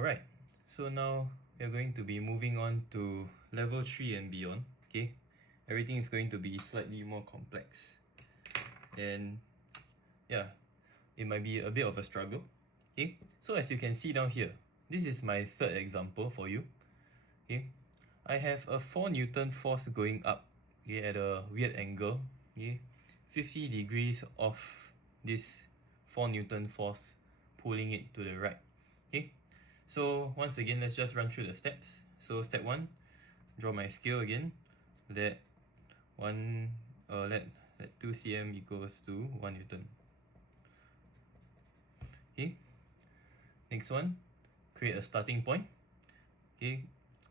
Alright, so now we are going to be moving on to level 3 and beyond. Okay, everything is going to be slightly more complex, and yeah, it might be a bit of a struggle. Okay, so as you can see down here, this is my third example for you. Okay, I have a 4 Newton force going up, okay, at a weird angle, okay, 50 degrees off this 4 Newton force pulling it to the right. Okay, so once again, let's just run through the steps. So step 1, draw my scale again. Let 2 cm equals to 1 Newton. Okay, next one, create a starting point. Okay,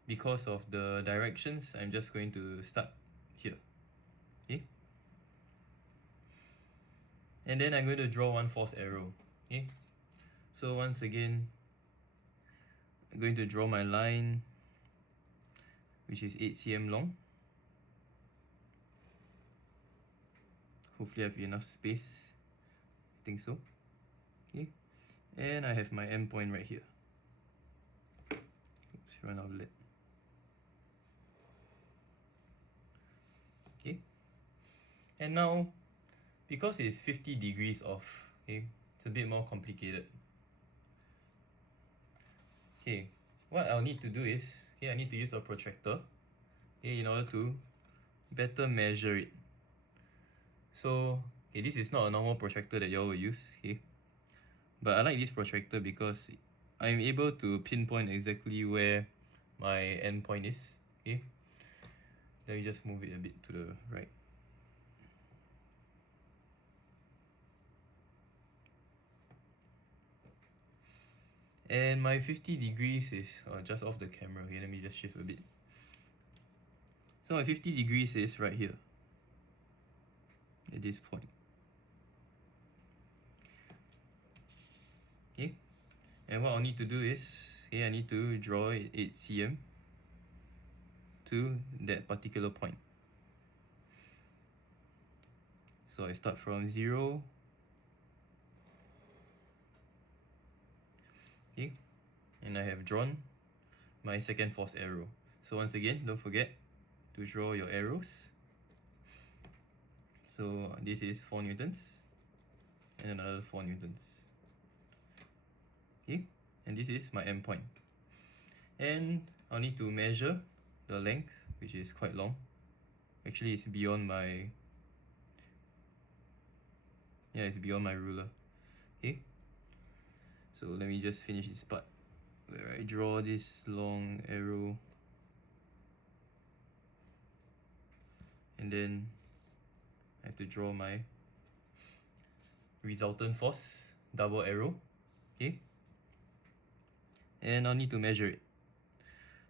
because of the directions, I'm just going to start here. Okay, and then I'm going to draw one force arrow. Okay, so once again, I'm going to draw my line, which is 8 cm long. Hopefully I have enough space. I think so. Okay, and I have my endpoint right here. Oops, run out of lead. Okay, and now because it's 50 degrees off, okay, it's a bit more complicated. Okay, what I'll need to do is, I need to use a protractor, in order to better measure it. So, this is not a normal protractor that you all will use, but I like this protractor because I'm able to pinpoint exactly where my endpoint is. Let me just move it a bit to the right. And my 50 degrees is just off the camera. Okay, let me just shift a bit. So my 50 degrees is right here, at this point. Okay, and what I'll need to do is, I need to draw 8 cm to that particular point. So I start from 0. Okay, and I have drawn my second force arrow. So once again, don't forget to draw your arrows. So this is 4 newtons and another 4 newtons. Okay, and this is my endpoint. And I'll need to measure the length, which is quite long. Actually, it's beyond my ruler. Okay, so let me just finish this part where I draw this long arrow, and then I have to draw my resultant force, double arrow. Okay, and I'll need to measure it.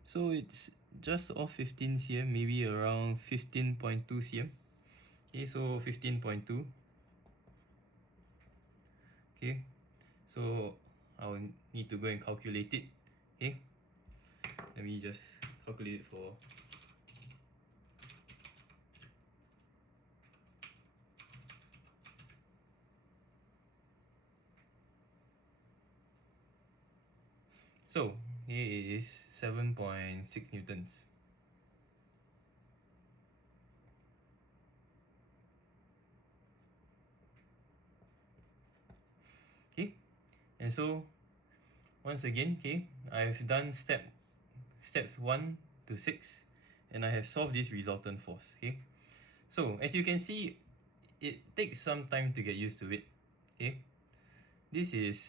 So it's just off 15 cm, maybe around 15.2 cm. Okay, so 15.2. Okay, so I'll need to go and calculate it. Okay, let me just calculate it for so here it is 7.6 newtons. Okay, and so once again, I've done steps 1 to 6, and I have solved this resultant force. Okay, so as you can see, it takes some time to get used to it. Okay, this is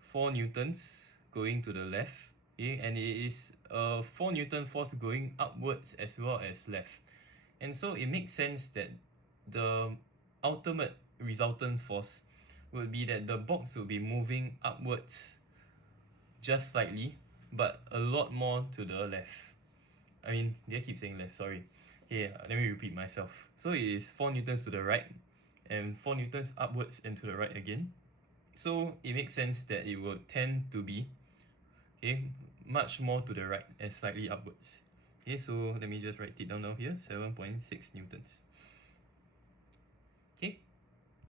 4 newtons going to the left, and it is a 4 Newton force going upwards as well as left. And so it makes sense that the ultimate resultant force would be that the box will be moving upwards just slightly, but a lot more to the left. Did I keep saying left? Sorry. Let me repeat myself. So it is 4 newtons to the right and 4 newtons upwards and to the right again. So it makes sense that it will tend to be much more to the right and slightly upwards. So let me just write it down here, 7.6 newtons.